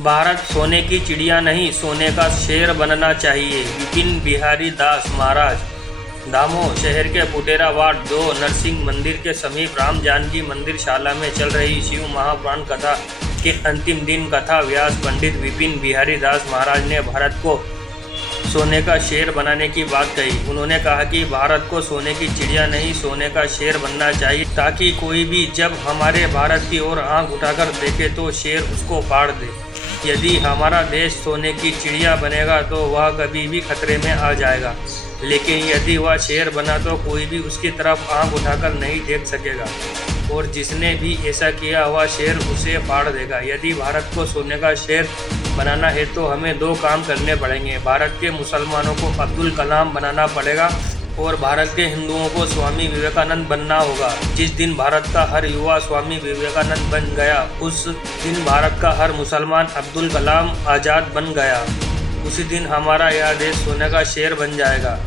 भारत सोने की चिड़िया नहीं, सोने का शेर बनना चाहिए। विपिन बिहारी दास महाराज। दामोह शहर के पुटेरा वार्ड 2 नरसिंह मंदिर के समीप राम जानकी मंदिर शाला में चल रही शिव महापुराण कथा के अंतिम दिन कथा व्यास पंडित विपिन बिहारी दास महाराज ने भारत को सोने का शेर बनाने की बात कही। उन्होंने कहा कि भारत को सोने की चिड़िया नहीं, सोने का शेर बनना चाहिए, ताकि कोई भी जब हमारे भारत की ओर आंख उठाकर देखे तो शेर उसको फाड़ दे। यदि हमारा देश सोने की चिड़िया बनेगा तो वह कभी भी खतरे में आ जाएगा, लेकिन यदि वह शेर बना तो कोई भी उसकी तरफ आंख उठाकर नहीं देख सकेगा, और जिसने भी ऐसा किया वह शेर उसे फाड़ देगा। यदि भारत को सोने का शेर बनाना है तो हमें 2 काम करने पड़ेंगे। भारत के मुसलमानों को अब्दुल कलाम बनाना पड़ेगा और भारत के हिंदुओं को स्वामी विवेकानंद बनना होगा। जिस दिन भारत का हर युवा स्वामी विवेकानंद बन गया, उस दिन भारत का हर मुसलमान अब्दुल कलाम आज़ाद बन गया। उसी दिन हमारा यह देश सोने का शेर बन जाएगा।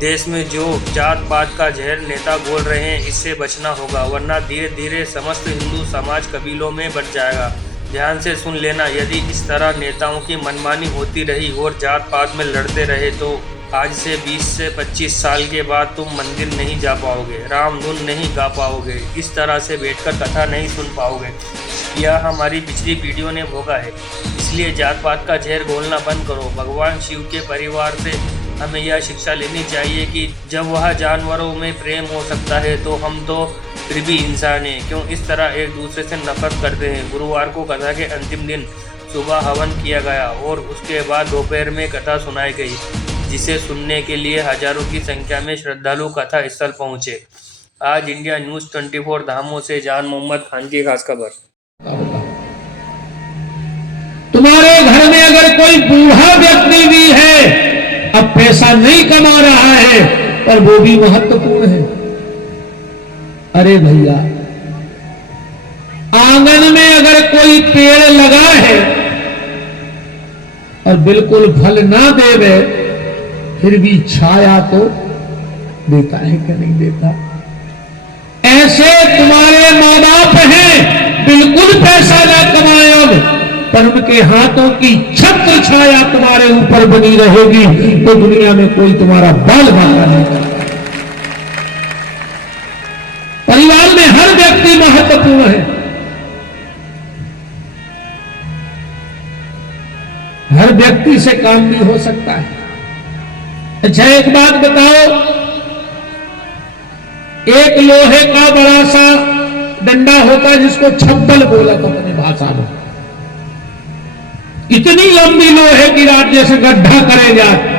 देश में जो जात पात का जहर नेता बोल रहे हैं, इससे बचना होगा, वरना धीरे धीरे समस्त हिंदू समाज कबीलों में बट जाएगा। ध्यान से सुन लेना, यदि इस तरह नेताओं की मनमानी होती रही और जात पात में लड़ते रहे तो आज से 20 से 25 साल के बाद तुम मंदिर नहीं जा पाओगे, राम धुन नहीं गा पाओगे, इस तरह से बैठकर कथा नहीं सुन पाओगे। यह हमारी पिछली पीढ़ियों ने भोगा है, इसलिए जात पात का जहर घोलना बंद करो। भगवान शिव के परिवार से हमें यह शिक्षा लेनी चाहिए कि जब वह जानवरों में प्रेम हो सकता है तो हम तो फिर भी इंसान हैं, क्यों इस तरह एक दूसरे से नफरत करते हैं। गुरुवार को कथा के अंतिम दिन सुबह हवन किया गया और उसके बाद दोपहर में कथा सुनाई गई, जिसे सुनने के लिए हजारों की संख्या में श्रद्धालु कथा स्थल पहुंचे। आज इंडिया न्यूज़ 24 दामोह से जान मोहम्मद खान की खास खबर। तुम्हारे घर में अगर कोई बूढ़ा व्यक्ति भी है, अब पैसा नहीं कमा रहा है, पर वो भी महत्वपूर्ण है। अरे भैया, आंगन में अगर कोई पेड़ लगा है और बिल्कुल फल ना देवे, फिर भी छाया तो देता है कि नहीं देता? ऐसे तुम्हारे माँ बाप हैं, बिल्कुल पैसा ना कमाए, पर उनके हाथों की छत्र छाया तुम्हारे ऊपर बनी रहेगी, तो दुनिया में कोई तुम्हारा बाल बाका नहीं करता। परिवार में हर व्यक्ति महत्वपूर्ण है। हर व्यक्ति से काम भी हो सकता है। अच्छा, एक बात बताओ, एक लोहे का बड़ा सा डंडा होता है जिसको छप्पल बोला तो अपनी भाषा में, इतनी लंबी लोहे की राड जैसे गड्ढा करे जाए,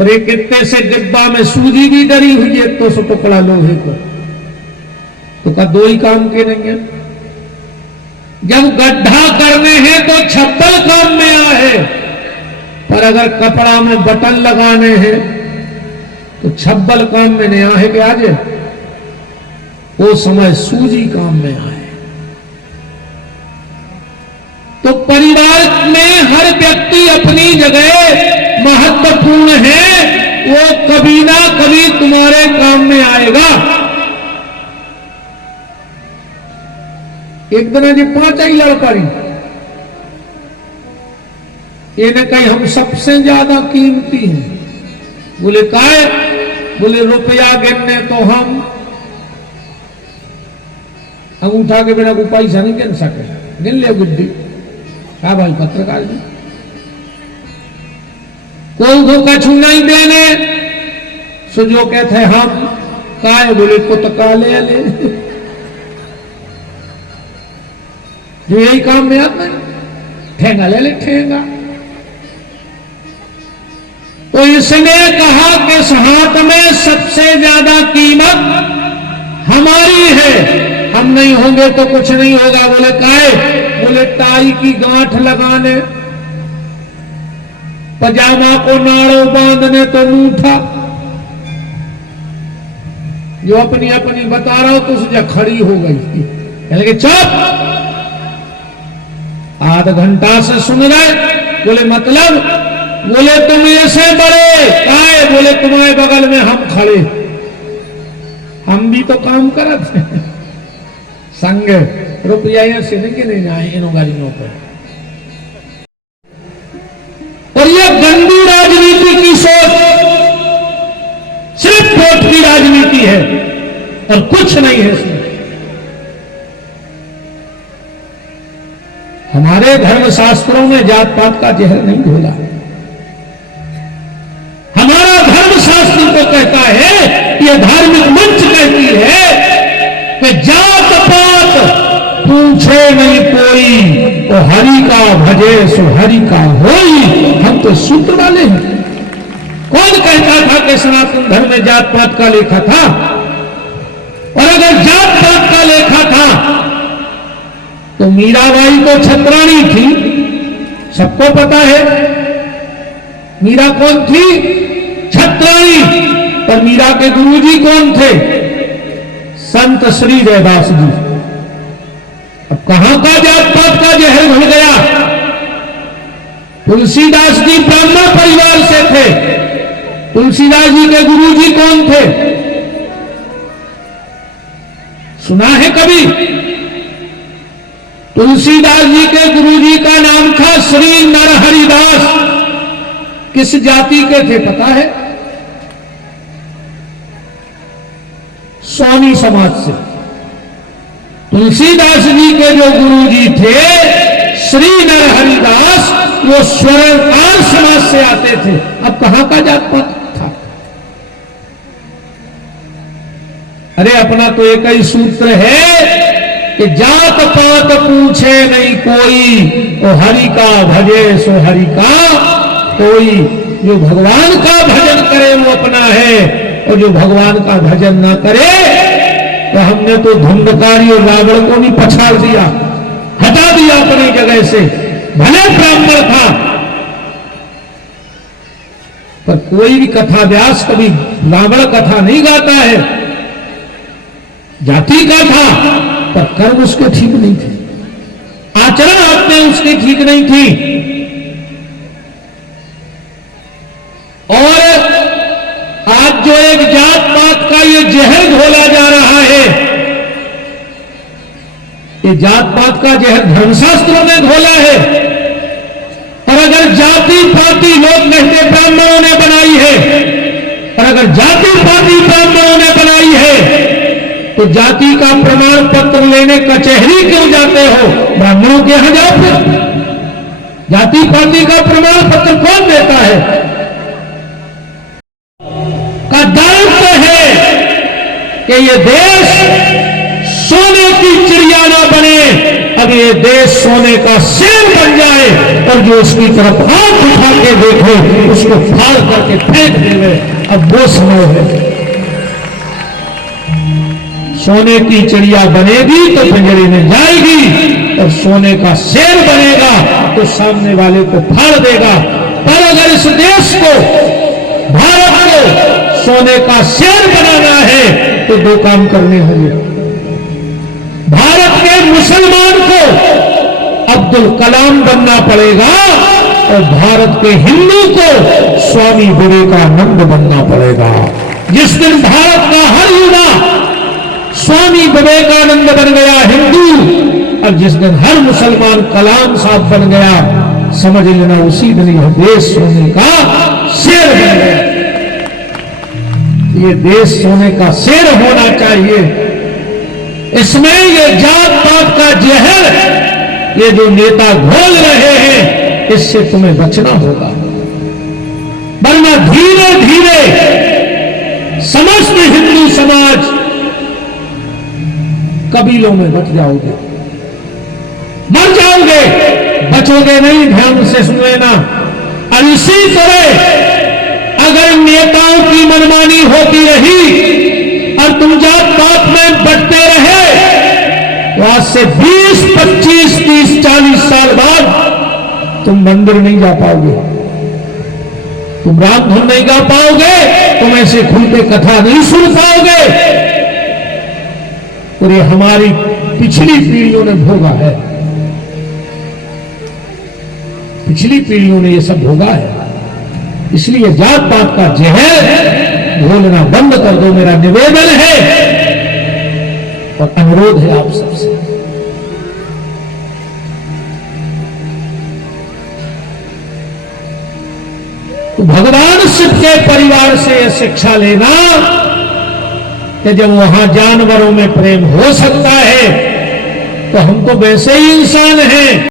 और एक इतने से डिब्बा में सूजी भी डरी हुई है, तो सो टुकड़ा लोहे को, तो का 2 ही काम के नहीं है। जब गड्ढा करने हैं तो छप्पल काम में आए, पर अगर कपड़ा में बटन लगाने हैं तो छप्पल काम में नहीं आए कि आज वो समय सूजी काम में आए। तो परिवार में हर व्यक्ति अपनी जगह महत्वपूर्ण है, वो कभी ना कभी तुम्हारे काम में आएगा। एक दिन जी 5 ही लड़ पड़ी, ये न कहीं हम सबसे ज्यादा कीमती हैं। बोले काय? बोले रुपया गिनने तो हम अंगूठा के बिना कोई पैसा नहीं गिन सके, गिन ले बुद्धि। क्या भाई पत्रकार जी, कोई को कछु नहीं देने, सो जो कहते हम काय? बोले कुत्ता ले ले, जो यही काम में आता है, ठेंगा ले ले ठेंगा। तो इसने कहा कि इस हाथ में सबसे ज्यादा कीमत हमारी है, हम नहीं होंगे तो कुछ नहीं होगा। बोले काय? बोले टाई की गांठ लगाने, पजामा को नाड़ों बांधने तो मूठा। जो अपनी अपनी बता रहा हो तो उससे खड़ी हो गई, कहने के चुप, आधा घंटा से सुन रहे। बोले मतलब? बोले तुम ऐसे बड़े काय? बोले तुम्हारे बगल में हम खड़े, हम भी तो काम करते हैं संग। रुपया से नहीं आए इन गाड़ियों पर। और यह गंदी राजनीति की सोच सिर्फ वोट की राजनीति है और कुछ नहीं है इसमें। हमारे धर्म शास्त्रों में जात पात का जहर नहीं घोला है। हमारा धर्म शास्त्र तो कहता है, यह धार्मिक मंच कहती है कि जात पात पूछे नहीं कोई, तो हरि का भजे सो हरि का होई। हम तो सूत्र वाले हैं। कौन कहता था कि सनातन धर्म में जात पात का लेखा था? और अगर जात पात का लेखा था तो मीराबाई तो छत्राणी थी, सबको पता है। मीरा कौन थी? छत्राणी। पर मीरा के गुरुजी कौन थे? संत श्री रैदास जी। अब कहां का जात पात का जहर घुल गया? तुलसीदास जी ब्राह्मण परिवार से थे। तुलसीदास जी के गुरुजी कौन थे? सुना है कभी? तुलसीदास जी के गुरुजी का नाम था श्री नरहरिदास। किस जाति के थे पता है? सोनी समाज से। तुलसीदास जी के जो गुरुजी थे श्री नरहरिदास, वो स्वर्णकार समाज से आते थे। अब कहां का जात पात था? अरे अपना तो एक ही सूत्र है कि जात पात पूछे नहीं कोई, तो हरि का भजे सो हरि का कोई। जो भगवान का भजन करे वो अपना है, और जो भगवान का भजन ना करे तो हमने तो धुंधकारी और रावण को भी पछाड़ दिया, हटा दिया अपनी जगह से। भले ब्राह्मण था, पर कोई भी कथा व्यास कभी रावण कथा नहीं गाता है। जाति का था, पर कर्म उसके ठीक नहीं थे, आचरण आपने उसकी ठीक नहीं थी। और आज जो एक जात पात का ये जहर घोला जा रहा है, ये जात पात का जहर धर्मशास्त्रों में घोला है। और अगर जाति पाति लोग कहते ब्राह्मणों ने बनाई है, और अगर जाति पाति ब्राह्मणों ने बनाई है, तो जाति का प्रमाण पत्र लेने कचहरी क्यों जाते हो? ब्राह्मणों के यहां जाओ फिर। जाति पाति का प्रमाण पत्र कौन देता है? का दायित्व है कि ये देश सोने की चिड़िया ना बने, अब ये देश सोने का शेर बन जाए, और जो उसकी तरफ हाथ उठा के देखे उसको फाड़ करके फेंक देवे। अब वो समय है। सोने की चिड़िया बनेगी तो पिंजरे में जाएगी, और सोने का शेर बनेगा तो सामने वाले को फाड़ देगा। पर अगर इस देश को, भारत को सोने का शेर बनाना है तो दो काम करने होंगे। भारत के मुसलमान को अब्दुल कलाम बनना पड़ेगा, और भारत के हिंदू को स्वामी विवेकानंद बनना पड़ेगा। जिस दिन भारत का हर युवा स्वामी विवेकानंद बन गया हिंदू, और जिस दिन हर मुसलमान कलाम साहब बन गया, समझ लेना उसी दिन यह देश सोने का शेर बन गया। ये देश सोने का शेर होना चाहिए। इसमें ये जात पात का जहर, ये जो नेता घोल रहे हैं, इससे तुम्हें बचना होगा, वरना धीरे धीरे समस्त हिंदू समाज कबीलों में बट जाओगे, मर जाओगे, बचोगे नहीं। ध्यान से सुन लेना। और इसी तरह अगर नेताओं की मनमानी होती रही और तुम जात पात में बटते रहे, तो आज से 20, 25, 30, 40 साल बाद तुम मंदिर नहीं जा पाओगे, तुम राम धुन नहीं गा पाओगे, तुम ऐसे खुल के कथा नहीं सुन पाओगे। और ये हमारी पिछली पीढ़ियों ने भोगा है, पिछली पीढ़ियों ने ये सब भोगा है। इसलिए जात पात का जहर घोलना बंद कर दो, मेरा निवेदन है और अनुरोध है आप सबसे। तो भगवान शिव के परिवार से यह शिक्षा लेना कि जब वहां जानवरों में प्रेम हो सकता है तो हम तो वैसे ही इंसान हैं।